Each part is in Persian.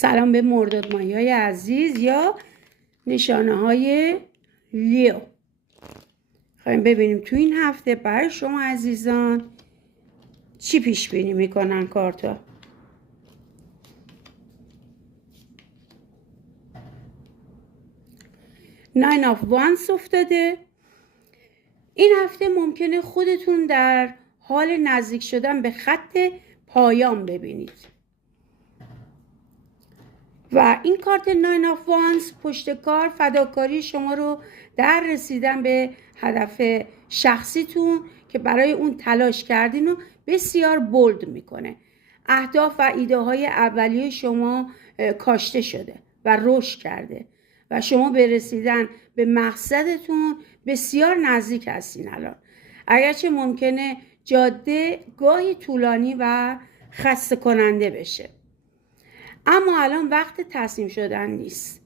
سلام به مرداد ماهی‌های عزیز یا نشانه های لیو. خواهیم ببینیم تو این هفته برای شما عزیزان چی پیش بینی میکنن کارتا. ناین آف وانس افتاده. این هفته ممکنه خودتون در حال نزدیک شدن به خط پایان ببینید و این کارت ناین آف وانس پشت کار فداکاری شما رو در رسیدن به هدف شخصیتون که برای اون تلاش کردین رو بسیار بولد میکنه. اهداف و ایده های اولیه شما کاشته شده و رشد کرده و شما به رسیدن به مقصدتون بسیار نزدیک هستین الان. اگرچه ممکنه جاده گاهی طولانی و خسته کننده بشه، اما الان وقت تصمیم شدن نیست.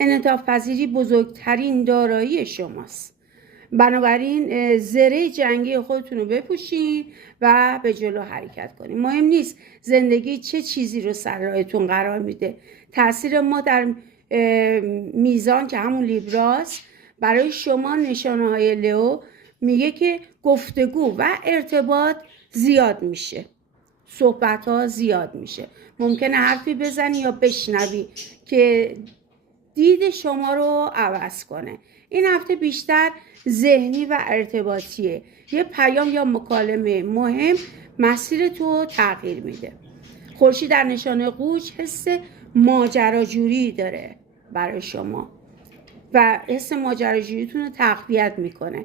انعطاف پذیری بزرگترین دارایی شماست. بنابراین زره جنگی خودتون رو بپوشین و به جلو حرکت کنین. مهم نیست زندگی چه چیزی رو سر راهتون قرار میده. تاثیر ما در میزان که همون لیبراست برای شما نشانه های لئو میگه که گفتگو و ارتباط زیاد میشه، صحبت ها زیاد میشه. ممکنه حرفی بزنی یا بشنوی که دید شما رو عوض کنه. این هفته بیشتر ذهنی و ارتباطیه. یه پیام یا مکالمه مهم مسیر تو تغییر میده. خورشید در نشانه قوچ حس ماجراجویی داره برای شما و حس ماجراجوییتون رو تقویت میکنه.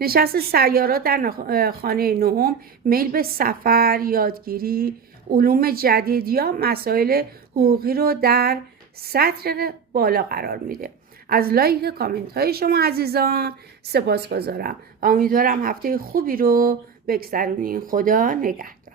نشست سیارات در خانه نهم میل به سفر، یادگیری، علوم جدید یا مسائل حقوقی رو در سطر بالا قرار میده. از لایک کامنت های شما عزیزان سپاسگزارم و امیدوارم هفته خوبی رو بگذرونین. خدا نگهدار.